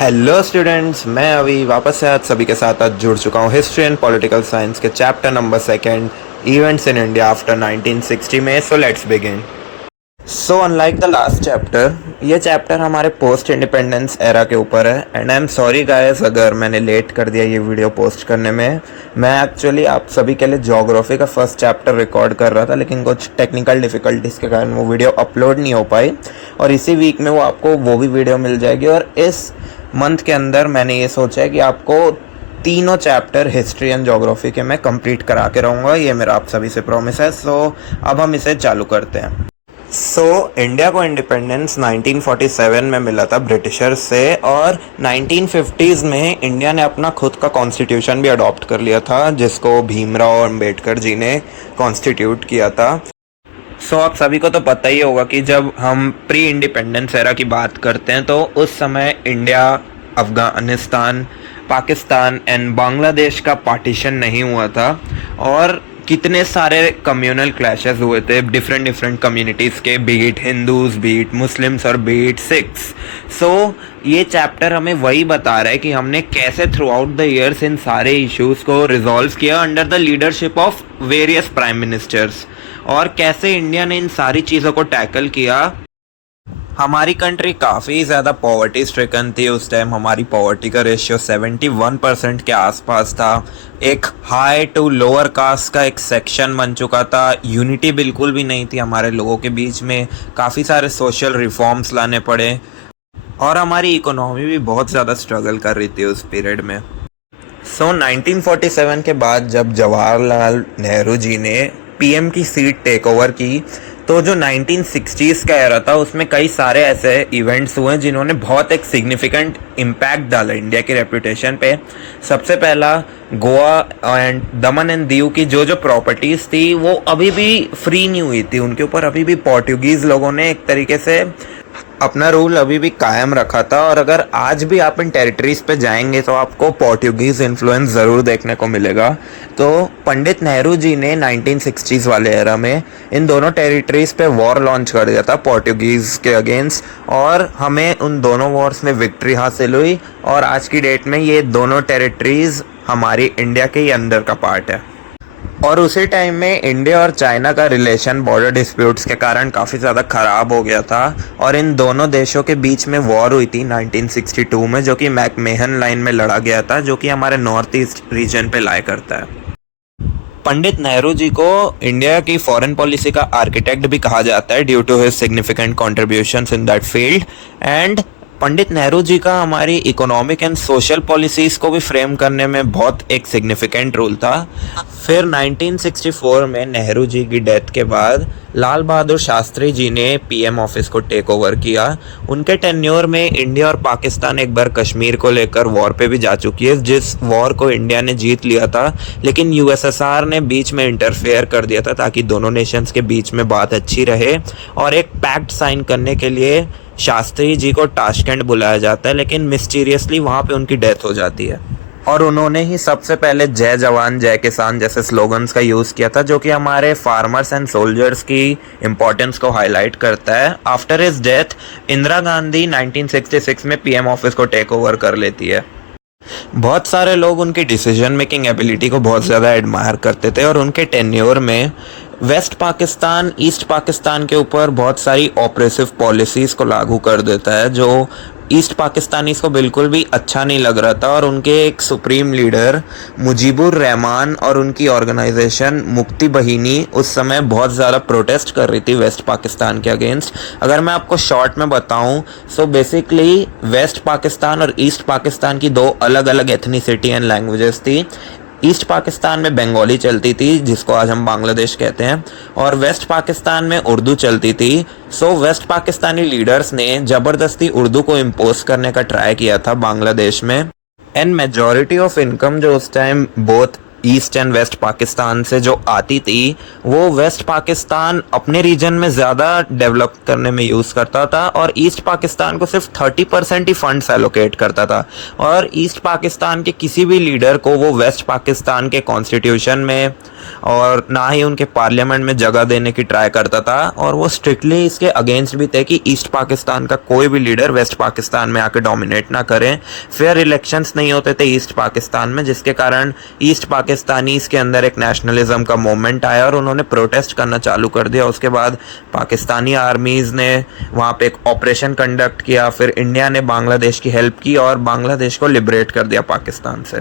Hello students, मैं अभी वापस से आज सभी के साथ आज जुड़ चुका हूँ हिस्ट्री एंड पॉलिटिकल साइंस के chapter number second events in India after 1960 में। So let's begin. So unlike the last chapter, ये चैप्टर हमारे पोस्ट इंडिपेंडेंस एरा के ऊपर है। And I am sorry guys अगर मैंने लेट कर दिया ये वीडियो पोस्ट करने में। मैं एक्चुअली आप सभी के लिए ज्योग्राफी का फर्स्ट चैप्टर रिकॉर्ड कर रहा था, लेकिन कुछ टेक्निकल डिफ़िकल्टीज़ के कारण वो वीडियो अपलोड नहीं हो पाई, और इसी वीक में वो आपको वो भी वीडियो मिल जाएगी। और इस मंथ के अंदर मैंने ये सोचा है कि आपको तीनों चैप्टर हिस्ट्री एंड ज्योग्राफी के मैं कंप्लीट करा के रहूँगा। ये मेरा आप सभी से प्रॉमिस है। सो अब हम इसे चालू करते हैं। इंडिया को इंडिपेंडेंस 1947 में मिला था ब्रिटिशर्स से, और 1950s में इंडिया ने अपना खुद का कॉन्स्टिट्यूशन भी अडॉप्ट कर लिया था, जिसको भीमराव अंबेडकर जी ने कॉन्स्टिट्यूट किया था। आप सभी को तो पता ही होगा कि जब हम प्री इंडिपेंडेंस एरा की बात करते हैं तो उस समय इंडिया, अफ़गानिस्तान, पाकिस्तान एंड बांग्लादेश का पार्टीशन नहीं हुआ था, और कितने सारे कम्युनल क्लैशेस हुए थे डिफरेंट कम्युनिटीज़ के, बीट हिंदूज, बीट मुस्लिम्स और बीट सिख्स। ये चैप्टर हमें वही बता रहा है कि हमने कैसे through out the years in सारे इश्यूज़ को रिजॉल्व किया under the leadership of various prime ministers, और कैसे इंडिया ने इन सारी चीज़ों को टैकल किया। हमारी कंट्री काफ़ी ज़्यादा पॉवर्टी स्ट्रिकन थी उस टाइम। हमारी पॉवर्टी का रेशियो 71% के आसपास था। एक हाई टू लोअर कास्ट का एक सेक्शन बन चुका था। यूनिटी बिल्कुल भी नहीं थी हमारे लोगों के बीच में। काफ़ी सारे सोशल रिफॉर्म्स लाने पड़े, और हमारी इकोनॉमी भी बहुत ज़्यादा स्ट्रगल कर रही थी उस पीरियड में। 1947 के बाद जब जवाहरलाल नेहरू जी ने पीएम की सीट टेक ओवर की, तो जो 1960s का एरा था उसमें कई सारे ऐसे इवेंट्स हुए जिन्होंने बहुत एक सिग्निफिकेंट इम्पैक्ट डाला इंडिया की रेपुटेशन पे। सबसे पहला, Goa and Daman and Diu की जो प्रॉपर्टीज़ थी वो अभी भी फ्री नहीं हुई थी। उनके ऊपर अभी भी पोर्टुगीज़ लोगों ने एक तरीके से अपना रूल अभी भी कायम रखा था, और अगर आज भी आप इन टेरिटरीज़ पे जाएंगे तो आपको पोर्टुगीज़ इन्फ्लुएंस ज़रूर देखने को मिलेगा। तो पंडित नेहरू जी ने 1960s वाले एरा में इन दोनों टेरिटरीज़ पे वॉर लॉन्च कर दिया था पोर्टुगीज़ के अगेंस्ट, और हमें उन दोनों वॉर्स में विक्ट्री हासिल हुई, और आज की डेट में ये दोनों टेरिटरीज़ हमारी इंडिया के ही अंदर का पार्ट है। और उसी टाइम में इंडिया और चाइना का रिलेशन बॉर्डर डिस्प्यूट्स के कारण काफ़ी ज़्यादा ख़राब हो गया था, और इन दोनों देशों के बीच में वॉर हुई थी 1962 में, जो कि मैकमेहन लाइन में लड़ा गया था, जो कि हमारे नॉर्थ ईस्ट रीजन पे लाई करता है। पंडित नेहरू जी को इंडिया की फॉरेन पॉलिसी का आर्किटेक्ट भी कहा जाता है due to his significant contributions in that field. And Pandit Nehru ji का हमारी इकोनॉमिक एंड सोशल पॉलिसीज़ को भी फ्रेम करने में बहुत एक सिग्निफिकेंट रोल था। फिर 1964 में नेहरू जी की डेथ के बाद लाल बहादुर शास्त्री जी ने पीएम ऑफिस को टेक ओवर किया। उनके टेन्योर में इंडिया और पाकिस्तान एक बार कश्मीर को लेकर वॉर पे भी जा चुकी है, जिस वॉर को इंडिया ने जीत लिया था, लेकिन यूएसएसआर ने बीच में इंटरफेयर कर दिया था ताकि दोनों नेशंस के बीच में बात अच्छी रहे। और एक पैक्ट साइन करने के लिए शास्त्री जी को ताशकंद बुलाया जाता है, लेकिन मिस्टीरियसली वहाँ पे उनकी डेथ हो जाती है। और उन्होंने ही सबसे पहले जय जवान जय किसान जैसे स्लोगन्स का यूज़ किया था, जो कि हमारे फार्मर्स एंड सोल्जर्स की इम्पोर्टेंस को हाईलाइट करता है। After his death Indira Gandhi 1966 में पीएम ऑफिस को टेक ओवर कर लेती है। बहुत सारे लोग उनकी डिसीजन मेकिंग एबिलिटी को बहुत ज़्यादा एडमायर करते थे, और उनके टेन्योर में वेस्ट पाकिस्तान ईस्ट पाकिस्तान के ऊपर बहुत सारी ऑपरेसिव पॉलिसीज़ को लागू कर देता है, जो ईस्ट पाकिस्तानीज़ को बिल्कुल भी अच्छा नहीं लग रहा था। और उनके एक सुप्रीम लीडर मुजीबुर रहमान और उनकी ऑर्गेनाइजेशन मुक्ति बहिनी उस समय बहुत ज़्यादा प्रोटेस्ट कर रही थी वेस्ट पाकिस्तान के अगेंस्ट। अगर मैं आपको शॉर्ट में बताऊं, बेसिकली वेस्ट पाकिस्तान और ईस्ट पाकिस्तान की दो अलग अलग एथनिसिटी एंड लैंग्वेजेस थी। ईस्ट पाकिस्तान में बंगाली चलती थी, जिसको आज हम बांग्लादेश कहते हैं, और वेस्ट पाकिस्तान में उर्दू चलती थी। वेस्ट पाकिस्तानी लीडर्स ने ज़बरदस्ती उर्दू को इम्पोज करने का ट्राई किया था बांग्लादेश में। एंड मेजॉरिटी ऑफ इनकम जो उस time both east and west Pakistan से जो आती थी, वो वेस्ट पाकिस्तान अपने रीजन में ज़्यादा डेवलप करने में यूज़ करता था, और ईस्ट पाकिस्तान को सिर्फ 30% ही फंड्स एलोकेट करता था। और ईस्ट पाकिस्तान के किसी भी लीडर को वो वेस्ट पाकिस्तान के कॉन्स्टिट्यूशन में और ना ही उनके पार्लियामेंट में जगह देने की ट्राई करता था, और वो स्ट्रिक्टली इसके अगेंस्ट भी थे कि ईस्ट पाकिस्तान का कोई भी लीडर वेस्ट पाकिस्तान में आके डोमिनेट ना करें। फेयर इलेक्शंस नहीं होते थे ईस्ट पाकिस्तान में, जिसके कारण ईस्ट पाकिस्तानीज के अंदर एक नेशनलिज्म का मोमेंट आया और उन्होंने प्रोटेस्ट करना चालू कर दिया। उसके बाद पाकिस्तानी आर्मीज़ ने वहाँ पे एक ऑपरेशन कंडक्ट किया, फिर इंडिया ने बांग्लादेश की हेल्प की और बांग्लादेश को लिबरेट कर दिया पाकिस्तान से।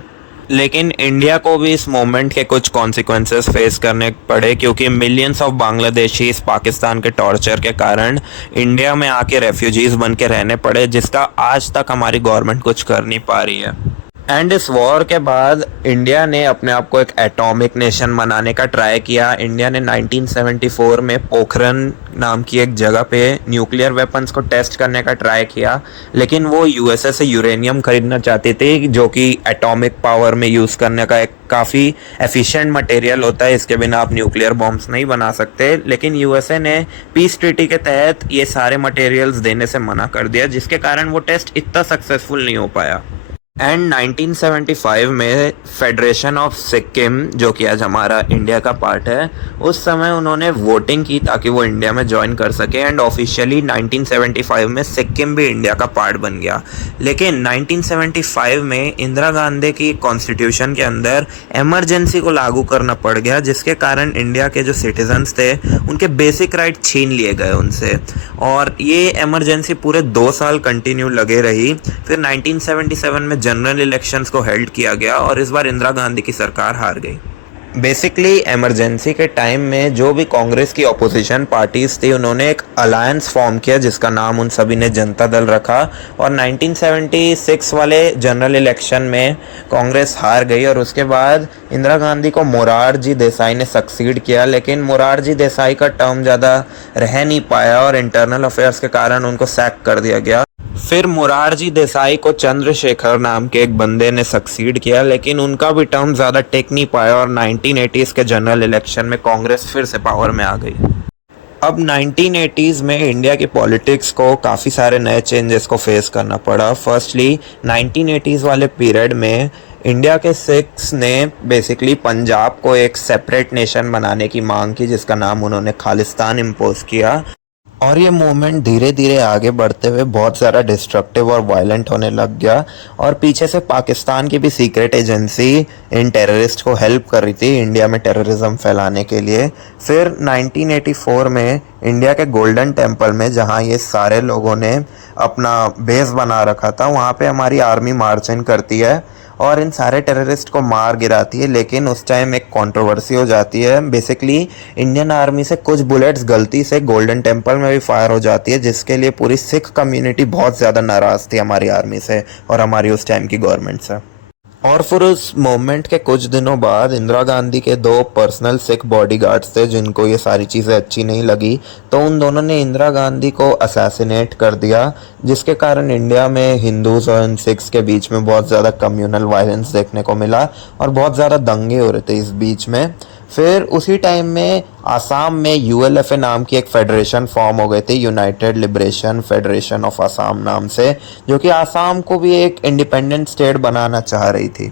लेकिन इंडिया को भी इस मोमेंट के कुछ कॉन्सिक्वेंसेस फेस करने पड़े, क्योंकि मिलियंस ऑफ बांग्लादेशी इस पाकिस्तान के टॉर्चर के कारण इंडिया में आके रेफ्यूजीज बन के रहने पड़े, जिसका आज तक हमारी गवर्नमेंट कुछ कर नहीं पा रही है। एंड इस वॉर के बाद इंडिया ने अपने आप को एक एटॉमिक नेशन बनाने का ट्राई किया। इंडिया ने 1974 में पोखरन नाम की एक जगह पे न्यूक्लियर वेपन्स को टेस्ट करने का ट्राई किया, लेकिन वो यूएसए से यूरेनियम खरीदना चाहती थी, जो कि एटॉमिक पावर में यूज़ करने का एक काफ़ी एफिशिएंट मटेरियल होता है। इसके बिना आप न्यूक्लियर बॉम्ब्स नहीं बना सकते। लेकिन यूएसए ने पीस ट्रीटी के तहत ये सारे मटेरियल्स देने से मना कर दिया, जिसके कारण वो टेस्ट इतना सक्सेसफुल नहीं हो पाया। एंड 1975 में फेडरेशन ऑफ सिक्किम, जो कि आज हमारा इंडिया का पार्ट है, उस समय उन्होंने वोटिंग की ताकि वो इंडिया में ज्वाइन कर सके, एंड ऑफिशियली 1975 में सिक्किम भी इंडिया का पार्ट बन गया। लेकिन 1975 में इंदिरा गांधी की कॉन्स्टिट्यूशन के अंदर इमरजेंसी को लागू करना पड़ गया, जिसके कारण इंडिया के जो सिटीजन्स थे उनके बेसिक राइट छीन लिए गए उनसे, और ये इमरजेंसी पूरे 2 साल कंटिन्यू लगे रही। फिर 1977 में जनरल इलेक्शंस को हेल्ड किया गया और इस बार इंदिरा गांधी की सरकार हार गई। बेसिकली इमरजेंसी के टाइम में जो भी कांग्रेस की अपोजिशन पार्टीज थी, उन्होंने एक अलायंस फॉर्म किया जिसका नाम उन सभी ने जनता दल रखा, और 1976 वाले जनरल इलेक्शन में कांग्रेस हार गई और उसके बाद इंदिरा गांधी को मोरारजी देसाई ने सक्सीड किया। लेकिन मोरारजी देसाई का टर्म ज़्यादा रह नहीं पाया और इंटरनल अफेयर्स के कारण उनको सैक कर दिया गया। फिर मोरारजी देसाई को चंद्रशेखर नाम के एक बंदे ने सक्सीड किया, लेकिन उनका भी टर्म ज़्यादा टेक नहीं पाया और 1980s के जनरल इलेक्शन में कांग्रेस फिर से पावर में आ गई। अब 1980s में इंडिया की पॉलिटिक्स को काफ़ी सारे नए चेंजेस को फेस करना पड़ा। फर्स्टली 1980s वाले पीरियड में इंडिया के सिख्स ने बेसिकली पंजाब को एक सेपरेट नेशन बनाने की मांग की, जिसका नाम उन्होंने खालिस्तान इम्पोज किया, और ये मूवमेंट धीरे धीरे आगे बढ़ते हुए बहुत ज़्यादा डिस्ट्रक्टिव और वायलेंट होने लग गया, और पीछे से पाकिस्तान की भी सीक्रेट एजेंसी इन टेररिस्ट को हेल्प कर रही थी इंडिया में टेररिज्म फैलाने के लिए। फिर 1984 में इंडिया के गोल्डन टेम्पल में, जहाँ ये सारे लोगों ने अपना बेस बना रखा था, वहाँ पे हमारी आर्मी मार्च इन करती है और इन सारे टेररिस्ट को मार गिराती है। लेकिन उस टाइम एक कंट्रोवर्सी हो जाती है। बेसिकली इंडियन आर्मी से कुछ बुलेट्स गलती से गोल्डन टेम्पल में भी फायर हो जाती है, जिसके लिए पूरी सिख कम्युनिटी बहुत ज़्यादा नाराज़ थी हमारी आर्मी से और हमारी उस टाइम की गवर्नमेंट से। और फिर उस मोमेंट के कुछ दिनों बाद इंदिरा गांधी के 2 पर्सनल सिख बॉडीगार्ड्स थे जिनको ये सारी चीज़ें अच्छी नहीं लगी, तो उन दोनों ने इंदिरा गांधी को असैसिनेट कर दिया, जिसके कारण इंडिया में हिंदूज़ और सिख्स के बीच में बहुत ज़्यादा कम्युनल वायलेंस देखने को मिला और बहुत ज़्यादा दंगे हो रहे थे इस बीच में। फिर उसी टाइम में आसाम में यूएलएफए नाम की एक फेडरेशन फॉर्म हो गई थी, United liberation federation of Assam नाम से, जो कि आसाम को भी एक इंडिपेंडेंट स्टेट बनाना चाह रही थी।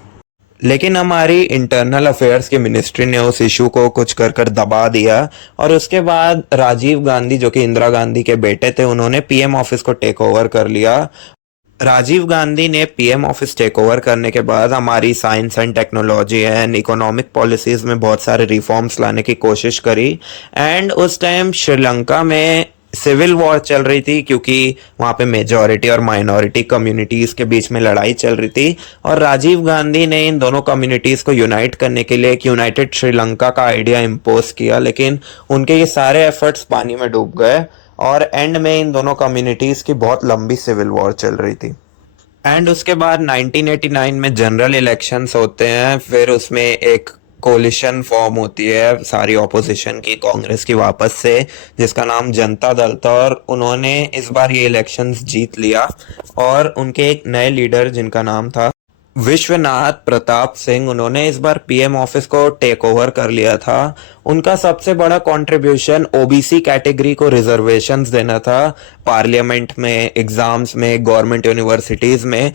लेकिन हमारी इंटरनल अफेयर्स की मिनिस्ट्री ने उस इशू को कुछ कर कर दबा दिया, और उसके बाद राजीव गांधी, जो कि इंदिरा गांधी के बेटे थे, उन्होंने पीएम ऑफिस को टेक ओवर कर लिया। राजीव गांधी ने पीएम ऑफिस टेक ओवर करने के बाद हमारी science and technology and economic policies में बहुत सारे रिफॉर्म्स लाने की कोशिश करी। एंड उस टाइम श्रीलंका में सिविल वॉर चल रही थी, क्योंकि वहाँ पे मेजॉरिटी और माइनॉरिटी कम्युनिटीज़ के बीच में लड़ाई चल रही थी, और राजीव गांधी ने इन दोनों कम्युनिटीज़ को यूनाइट करने के लिए एक यूनाइटेड श्रीलंका का आइडिया इम्पोज किया। लेकिन उनके ये सारे एफर्ट्स पानी में डूब गए और एंड में इन दोनों कम्युनिटीज़ की बहुत लंबी सिविल वॉर चल रही थी। एंड उसके बाद 1989 में जनरल इलेक्शंस होते हैं। फिर उसमें एक कोलिशन फॉर्म होती है सारी ऑपोजिशन की, कांग्रेस की वापस से, जिसका नाम जनता दल था, और उन्होंने इस बार ये इलेक्शंस जीत लिया, और उनके एक नए लीडर जिनका नाम था विश्वनाथ प्रताप सिंह, उन्होंने इस बार पीएम ऑफिस को टेक ओवर कर लिया था। उनका सबसे बड़ा कंट्रीब्यूशन ओबीसी कैटेगरी को रिजर्वेशंस देना था पार्लियामेंट में, एग्जाम्स में, गवर्नमेंट यूनिवर्सिटीज़ में।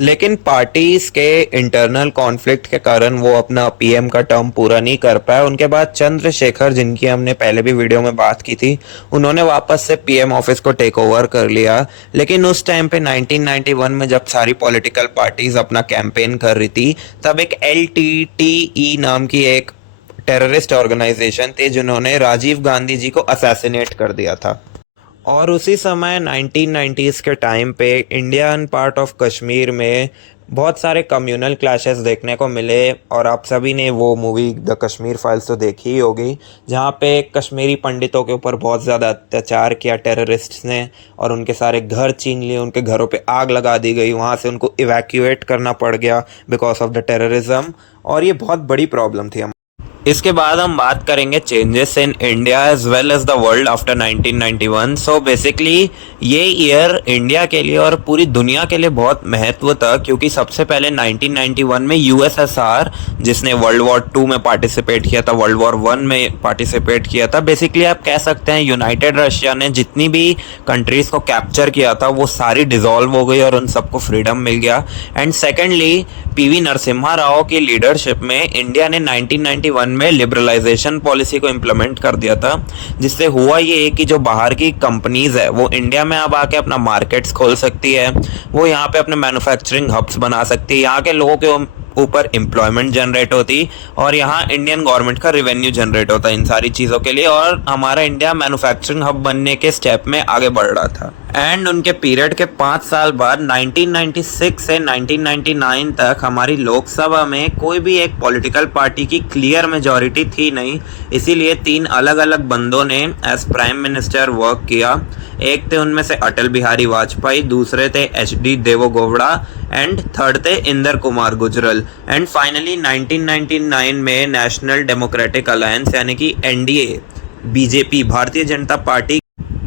लेकिन पार्टीज के इंटरनल कॉन्फ्लिक्ट के कारण वो अपना पीएम का टर्म पूरा नहीं कर पाए। उनके बाद चंद्रशेखर, जिनकी हमने पहले भी वीडियो में बात की थी, उन्होंने वापस से पीएम ऑफिस को टेक ओवर कर लिया। लेकिन उस टाइम पे 1991 में जब सारी पॉलिटिकल पार्टीज अपना कैंपेन कर रही थी, तब एक LTTE नाम की एक टेररिस्ट ऑर्गेनाइजेशन थी जिन्होंने राजीव गांधी जी को असैसिनेट कर दिया था। और उसी समय 1990s के टाइम पे इंडियन पार्ट ऑफ कश्मीर में बहुत सारे कम्युनल क्लैशेस देखने को मिले। और आप सभी ने वो मूवी द कश्मीर फाइल्स तो देखी ही होगी, जहाँ पे कश्मीरी पंडितों के ऊपर बहुत ज़्यादा अत्याचार किया टेररिस्ट्स ने, और उनके सारे घर छीन लिए, उनके घरों पे आग लगा दी गई, वहाँ से उनको इवैक्यूएट करना पड़ गया बिकॉज ऑफ द टेररिज्म। और ये बहुत बड़ी प्रॉब्लम थी। इसके बाद हम बात करेंगे changes in India as well as the world after 1991। So basically ये ईयर इंडिया के लिए और पूरी दुनिया के लिए बहुत महत्व था, क्योंकि सबसे पहले 1991 में यूएसएसआर, जिसने वर्ल्ड वॉर 2 में पार्टिसिपेट किया था, वर्ल्ड वॉर 1 में पार्टिसिपेट किया था, बेसिकली आप कह सकते हैं यूनाइटेड रशिया ने जितनी भी कंट्रीज़ को कैप्चर किया था वो सारी डिसॉल्व हो गई और उन सबको फ्रीडम मिल गया। And secondly PV Narasimha Rao की लीडरशिप में इंडिया ने 1991 में लिबरलाइजेशन पॉलिसी को इम्प्लीमेंट कर दिया था, जिससे हुआ ये कि जो बाहर की कंपनीज है वो इंडिया में अब आके अपना मार्केट्स खोल सकती है, वो यहाँ पे अपने मैन्युफैक्चरिंग हब्स बना सकती है, यहाँ के लोगों के ऊपर एम्प्लॉयमेंट जनरेट होती और यहाँ इंडियन गवर्नमेंट का रेवेन्यू जनरेट होता इन सारी चीज़ों के लिए, और हमारा इंडिया मैन्युफैक्चरिंग हब बनने के स्टेप में आगे बढ़ रहा था। एंड उनके पीरियड के 5 साल बाद 1996 से 1999 तक हमारी लोकसभा में कोई भी एक पॉलिटिकल पार्टी की क्लियर मेजॉरिटी थी नहीं, इसीलिए 3 अलग अलग बंदों ने एज प्राइम मिनिस्टर वर्क किया। एक थे उनमें से अटल बिहारी वाजपेयी, दूसरे थे HD देवेगौड़ा एंड थर्ड थे इंदर कुमार गुजरल। एंड फाइनली 1999 में नेशनल डेमोक्रेटिक अलायंस यानी कि NDA, BJP, Bharatiya Janata party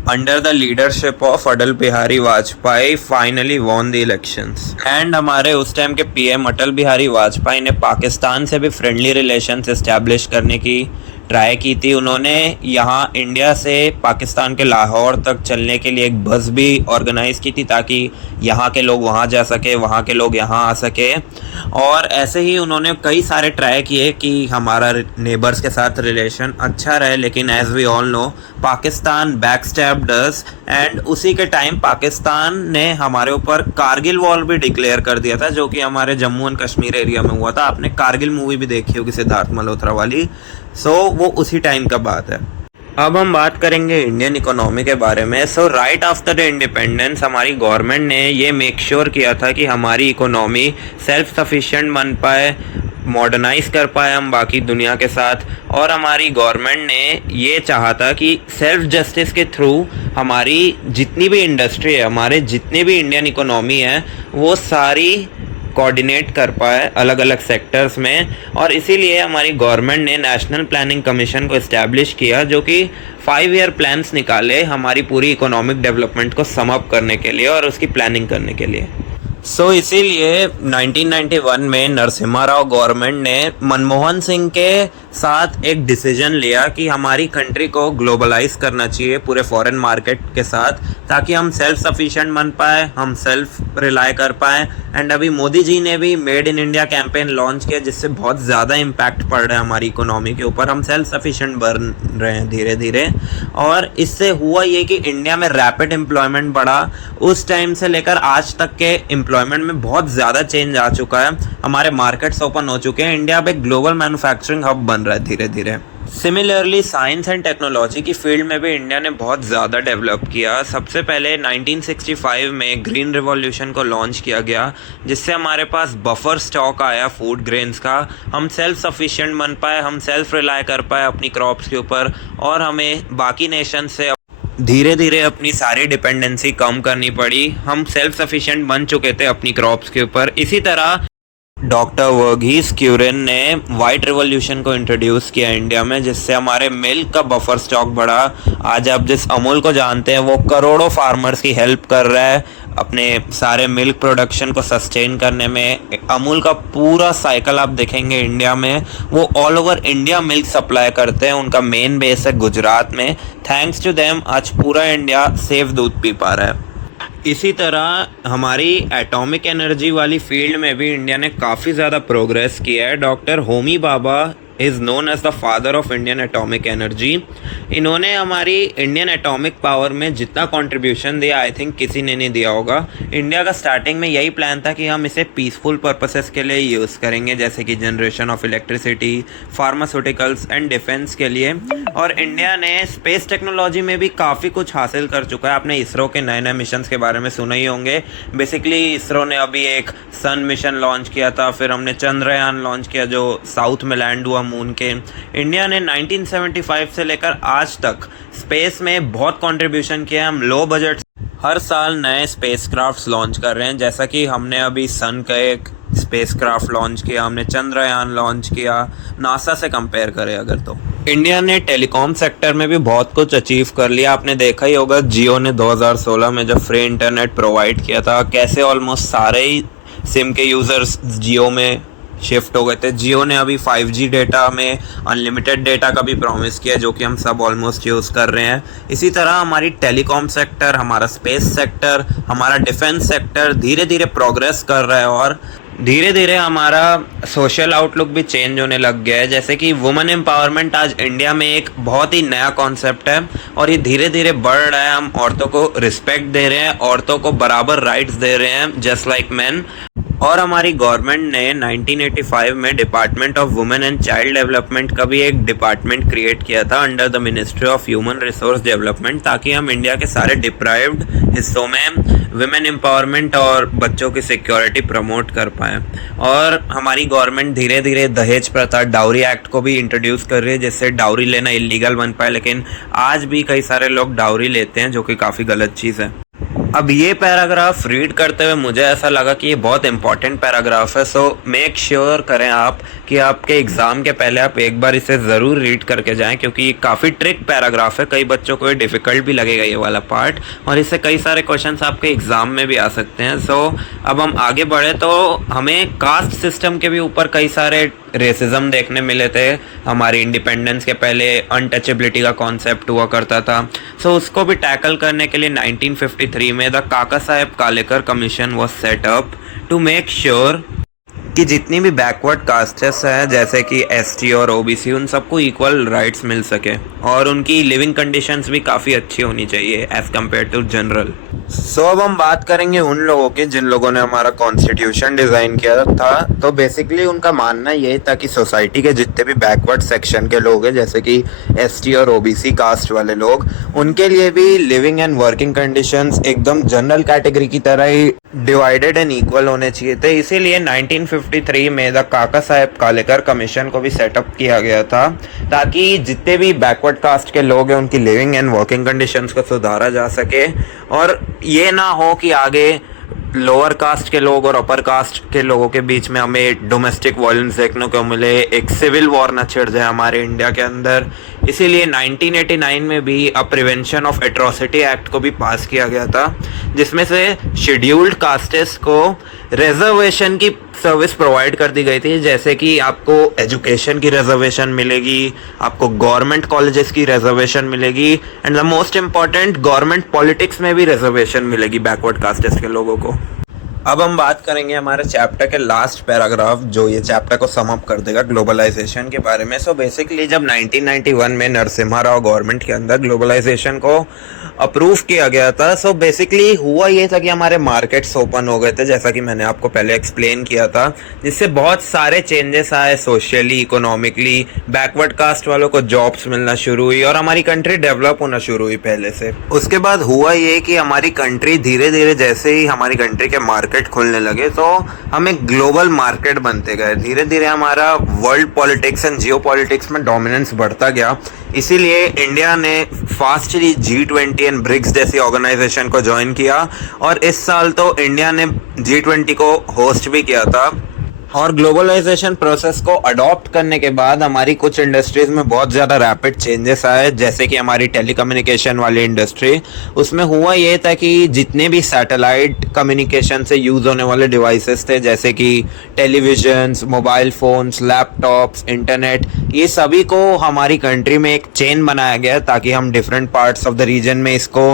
under the leadership of Atal Bihari Vajpayee finally won the elections. And हमारे उस टाइम के पीएम अटल बिहारी वाजपेयी ने पाकिस्तान से भी फ्रेंडली रिलेशंस एस्टैब्लिश करने की ट्राई की थी। उन्होंने यहाँ इंडिया से पाकिस्तान के लाहौर तक चलने के लिए एक बस भी ऑर्गेनाइज की थी, ताकि यहाँ के लोग वहाँ जा सके, वहाँ के लोग यहाँ आ सके। और ऐसे ही उन्होंने कई सारे ट्राई किए कि हमारा नेबर्स के साथ रिलेशन अच्छा रहे, लेकिन as we all know Pakistan backstabbed us. And उसी के टाइम पाकिस्तान ने हमारे ऊपर कारगिल वॉर भी डिक्लेयर कर दिया था, जो कि हमारे जम्मू एंड कश्मीर एरिया में हुआ था। आपने कारगिल मूवी भी देखी होगी सिद्धार्थ मल्होत्रा वाली, वो उसी टाइम का बात है। अब हम बात करेंगे इंडियन इकोनॉमी के बारे में। राइट आफ्टर द इंडिपेंडेंस हमारी गवर्नमेंट ने ये मेक श्योर किया था कि हमारी इकोनॉमी सेल्फ सफिशिएंट बन पाए, मॉडर्नाइज कर पाए हम बाकी दुनिया के साथ। और हमारी गवर्नमेंट ने ये चाहा था कि सेल्फ जस्टिस के थ्रू हमारी जितनी भी इंडस्ट्री है, हमारे जितने भी इंडियन इकोनॉमी है, वो सारी कोऑर्डिनेट कर पाए अलग अलग सेक्टर्स में। और इसीलिए हमारी गवर्नमेंट ने नेशनल प्लानिंग कमीशन को इस्टेब्लिश किया, जो कि 5 ईयर प्लान्स निकाले हमारी पूरी इकोनॉमिक डेवलपमेंट को सम अप करने के लिए और उसकी प्लानिंग करने के लिए। इसीलिए 1991 में नरसिम्हा राव गवर्नमेंट ने मनमोहन सिंह के साथ एक डिसीजन लिया कि हमारी कंट्री को ग्लोबलाइज करना चाहिए पूरे फॉरेन मार्केट के साथ, ताकि हम सेल्फ सफिशिएंट बन पाए, हम सेल्फ रिलाई कर पाए। एंड अभी मोदी जी ने भी made in India campaign launch किया, जिससे बहुत ज़्यादा इम्पैक्ट पड़ रहा है हमारी इकोनॉमी के ऊपर। हम सेल्फ सफिशिएंट बन रहे हैं धीरे धीरे, और इससे हुआ ये कि इंडिया में रैपिड एम्प्लॉयमेंट बढ़ा। उस टाइम से लेकर आज तक के एम्प्लॉयमेंट में बहुत ज़्यादा चेंज आ चुका है, हमारे मार्केट्स ओपन हो चुके हैं, इंडिया अब एक ग्लोबल मैन्युफैक्चरिंग हब बन रहा है धीरे धीरे। सिमिलरली साइंस एंड टेक्नोलॉजी की फील्ड में भी इंडिया ने बहुत ज़्यादा डेवलप किया। सबसे पहले 1965 में ग्रीन रिवॉल्यूशन को लॉन्च किया गया, जिससे हमारे पास बफर स्टॉक आया फूड ग्रेन्स का, हम सेल्फ सफिशिएंट बन पाए, हम सेल्फ रिलाई कर पाए अपनी क्रॉप्स के ऊपर, और हमें बाकी नेशन से धीरे धीरे अपनी सारी डिपेंडेंसी कम करनी पड़ी। हम सेल्फ सफिशिएंट बन चुके थे अपनी क्रॉप्स के ऊपर। इसी तरह डॉक्टर वर्गीस क्यूरिन ने वाइट रिवॉल्यूशन को इंट्रोड्यूस किया इंडिया में, जिससे हमारे मिल्क का बफर स्टॉक बढ़ा। आज आप जिस अमूल को जानते हैं वो करोड़ों फार्मर्स की हेल्प कर रहा है अपने सारे मिल्क प्रोडक्शन को सस्टेन करने में। अमूल का पूरा साइकिल आप देखेंगे इंडिया में, वो all over India milk supply करते हैं, उनका मेन बेस है गुजरात में। थैंक्स टू देम आज पूरा इंडिया सेफ दूध पी पा रहा है। इसी तरह हमारी एटॉमिक एनर्जी वाली फील्ड में भी इंडिया ने काफ़ी ज़्यादा प्रोग्रेस किया है। Doctor Homi Bhabha is known as the father of Indian atomic energy. इन्होंने हमारी इंडियन एटॉमिक पावर में जितना कंट्रीब्यूशन दिया आई थिंक किसी ने नहीं दिया होगा। इंडिया का स्टार्टिंग में यही प्लान था कि हम इसे पीसफुल पर्पसेस के लिए यूज़ करेंगे, जैसे कि generation of electricity, pharmaceuticals and defence के लिए। और इंडिया ने स्पेस टेक्नोलॉजी में भी काफ़ी कुछ हासिल कर चुका है। आपने इसरो के नए नए मिशंस के बारे में सुना ही होंगे। बेसिकली इसरो ने अभी एक सन मिशन लॉन्च किया था, फिर हमने चंद्रयान लॉन्च किया जो साउथ में लैंड हुआ मून के। इंडिया ने 1975 से लेकर आज तक स्पेस में बहुत कंट्रीब्यूशन किया है। हम लो बजट हर साल नए स्पेसक्राफ्ट्स लॉन्च कर रहे हैं, जैसा कि हमने अभी सन का एक स्पेसक्राफ्ट लॉन्च किया, हमने चंद्रयान लॉन्च किया। नासा से कंपेयर करें अगर तो इंडिया ने टेलीकॉम सेक्टर में भी बहुत कुछ अचीव कर लिया। आपने देखा ही होगा जियो ने 2016 में जब फ्री इंटरनेट प्रोवाइड किया था, कैसे ऑलमोस्ट सारे ही सिम के यूज़र्स जियो में शिफ्ट हो गए थे। जियो ने अभी 5G डेटा में अनलिमिटेड डेटा का भी प्रॉमिस किया, जो कि हम सब ऑलमोस्ट यूज़ कर रहे हैं। इसी तरह हमारी टेलीकॉम सेक्टर, हमारा स्पेस सेक्टर, हमारा डिफेंस सेक्टर धीरे धीरे प्रोग्रेस कर रहा है और धीरे धीरे हमारा सोशल आउटलुक भी चेंज होने लग गया है। जैसे कि वुमेन एम्पावरमेंट आज इंडिया में एक बहुत ही नया कॉन्सेप्ट है और ये धीरे धीरे बढ़ रहा है। हम औरतों को रिस्पेक्ट दे रहे हैं, औरतों को बराबर राइट्स दे रहे हैं जस्ट लाइक मैन। और हमारी गवर्नमेंट ने 1985 में department of women and child development का भी एक डिपार्टमेंट क्रिएट किया था under the ministry of human resource development, ताकि हम इंडिया के सारे डिप्राइव्ड हिस्सों में वुमेन एम्पावरमेंट और बच्चों की सिक्योरिटी प्रमोट कर पाएँ। और हमारी गवर्नमेंट धीरे धीरे दहेज प्रथा, डाउरी एक्ट को भी इंट्रोड्यूस कर रही है, जिससे डाउरी लेना इलीगल बन पाए। लेकिन आज भी कई सारे लोग डाउरी लेते हैं, जो कि काफ़ी गलत चीज़ है। अब ये पैराग्राफ रीड करते हुए मुझे ऐसा लगा कि ये बहुत इंपॉर्टेंट पैराग्राफ है। सो मेक श्योर करें आप कि आपके एग्ज़ाम के पहले आप एक बार इसे ज़रूर रीड करके जाएं, क्योंकि ये काफ़ी ट्रिक पैराग्राफ है। कई बच्चों को ये डिफ़िकल्ट भी लगेगा ये वाला पार्ट, और इससे कई सारे क्वेश्चंस आपके एग्ज़ाम में भी आ सकते हैं। सो अब हम आगे बढ़े तो हमें कास्ट सिस्टम के भी ऊपर कई सारे रेसिज्म देखने मिले थे। हमारी इंडिपेंडेंस के पहले अनटचेबिलिटी का कॉन्सेप्ट हुआ करता था। सो उसको भी टैकल करने के लिए 1953 में the Kaka Saheb Kalelkar commission was set up to make sure कि जितनी भी बैकवर्ड कास्टेस हैं, जैसे कि एसटी और ओबीसी, उन सबको इक्वल राइट्स मिल सके और उनकी लिविंग कंडीशंस भी काफ़ी अच्छी होनी चाहिए एज़ कम्पेयर टू जनरल। सो अब हम बात करेंगे उन लोगों की जिन लोगों ने हमारा कॉन्स्टिट्यूशन डिज़ाइन किया था। तो बेसिकली उनका मानना यही था कि सोसाइटी के जितने भी बैकवर्ड सेक्शन के लोग हैं, जैसे कि एसटी और ओबीसी कास्ट वाले लोग, उनके लिए भी लिविंग एंड वर्किंग कंडीशंस एकदम जनरल कैटेगरी की तरह ही डिवाइडेड एंड इक्वल होने चाहिए थे। इसीलिए 1953 में द काका साहेब कालेकर कमीशन को भी सेटअप किया गया था, ताकि जितने भी बैकवर्ड कास्ट के लोग हैं उनकी लिविंग एंड वर्किंग कंडीशंस को सुधारा जा सके, और ये ना हो कि आगे लोअर कास्ट के लोग और अपर कास्ट के लोगों के बीच में हमें डोमेस्टिक वायलेंस देखने को मिले, एक सिविल वॉर न छिड़ जाए हमारे इंडिया के अंदर। इसीलिए 1989 में भी अ प्रिवेंशन ऑफ एट्रोसिटी एक्ट को भी पास किया गया था, जिसमें से शेड्यूल्ड कास्टेस को रिजर्वेशन की सर्विस प्रोवाइड कर दी गई थी। जैसे कि आपको एजुकेशन की रिजर्वेशन मिलेगी, आपको गवर्नमेंट कॉलेजेस की रिजर्वेशन मिलेगी, and the most important government politics में भी रिजर्वेशन मिलेगी बैकवर्ड कास्टेस के लोगों को। अब हम बात करेंगे हमारे चैप्टर के लास्ट पैराग्राफ, जो ये चैप्टर को सम अप कर देगा, ग्लोबलाइजेशन के बारे में। सो बेसिकली जब 1991 में नरसिम्हा राव गवर्नमेंट के अंदर ग्लोबलाइजेशन को अप्रूव किया गया था, सो बेसिकली हुआ ये था कि हमारे मार्केट्स ओपन हो गए थे, जैसा कि मैंने आपको पहले एक्सप्लेन किया था, जिससे बहुत सारे चेंजेस आए सोशली, इकोनॉमिकली। बैकवर्ड कास्ट वालों को जॉब्स मिलना शुरू हुई और हमारी कंट्री डेवलप होना शुरू हुई पहले से। उसके बाद हुआ ये कि हमारी कंट्री धीरे धीरे, जैसे ही हमारी कंट्री के मार्केट खुलने लगे, तो हम एक ग्लोबल मार्केट बनते गए। धीरे धीरे हमारा world politics and Jio politics में डोमिनेंस बढ़ता गया। इसीलिए इंडिया ने फास्टली G20 एंड ब्रिक्स जैसी ऑर्गेनाइजेशन को ज्वाइन किया, और इस साल तो इंडिया ने G20 को होस्ट भी किया था। और ग्लोबलाइजेशन प्रोसेस को अडॉप्ट करने के बाद हमारी कुछ इंडस्ट्रीज में बहुत ज़्यादा रैपिड चेंजेस आए, जैसे कि हमारी टेलीकम्युनिकेशन वाली इंडस्ट्री। उसमें हुआ ये था कि जितने भी सैटेलाइट कम्युनिकेशन से यूज़ होने वाले डिवाइसेस थे, जैसे कि televisions, mobile phones, laptops, internet, ये सभी को हमारी कंट्री में एक चेन बनाया गया ताकि हम different parts of the region में इसको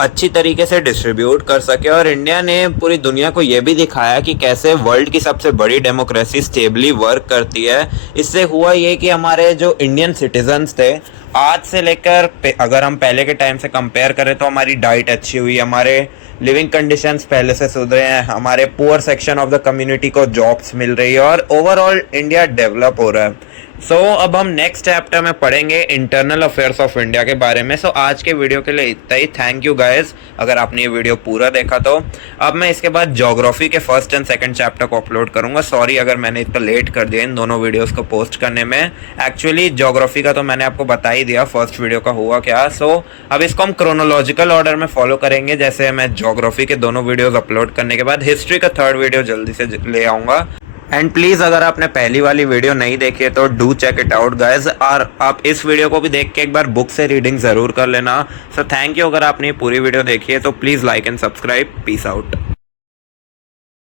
अच्छी तरीके से डिस्ट्रीब्यूट कर सके। और इंडिया ने पूरी दुनिया को ये भी दिखाया कि कैसे वर्ल्ड की सबसे बड़ी डेमोक्रेसी स्टेबली वर्क करती है। इससे हुआ ये कि हमारे जो इंडियन सिटीजन्स थे, आज से लेकर अगर हम पहले के टाइम से कंपेयर करें तो हमारी डाइट अच्छी हुई, हमारे लिविंग कंडीशंस पहले से सुधरे हैं, हमारे poor section of the community को जॉब्स मिल रही है और ओवरऑल इंडिया डेवलप हो रहा है। अब हम नेक्स्ट चैप्टर में पढ़ेंगे इंटरनल अफेयर्स ऑफ इंडिया के बारे में। आज के वीडियो के लिए इतना ही। थैंक यू गाइस अगर आपने ये वीडियो पूरा देखा तो। अब मैं इसके बाद ज्योग्राफी के फर्स्ट एंड सेकंड चैप्टर को अपलोड करूंगा। सॉरी अगर मैंने इतना लेट कर दिया इन दोनों वीडियोस को पोस्ट करने में। एक्चुअली ज्योग्राफी का तो मैंने आपको बता ही दिया फर्स्ट वीडियो का हुआ क्या। अब इसको हम क्रोनोलॉजिकल ऑर्डर में फॉलो करेंगे, जैसे मैं ज्योग्राफी के दोनों वीडियोस अपलोड करने के बाद हिस्ट्री का थर्ड वीडियो जल्दी से ले आऊँगा। एंड प्लीज़ अगर आपने पहली वाली वीडियो नहीं देखी है तो do check it out guys, और आप इस वीडियो को भी देख के एक बार बुक से रीडिंग ज़रूर कर लेना। थैंक यू अगर आपने पूरी वीडियो देखी है तो please like and subscribe. Peace out.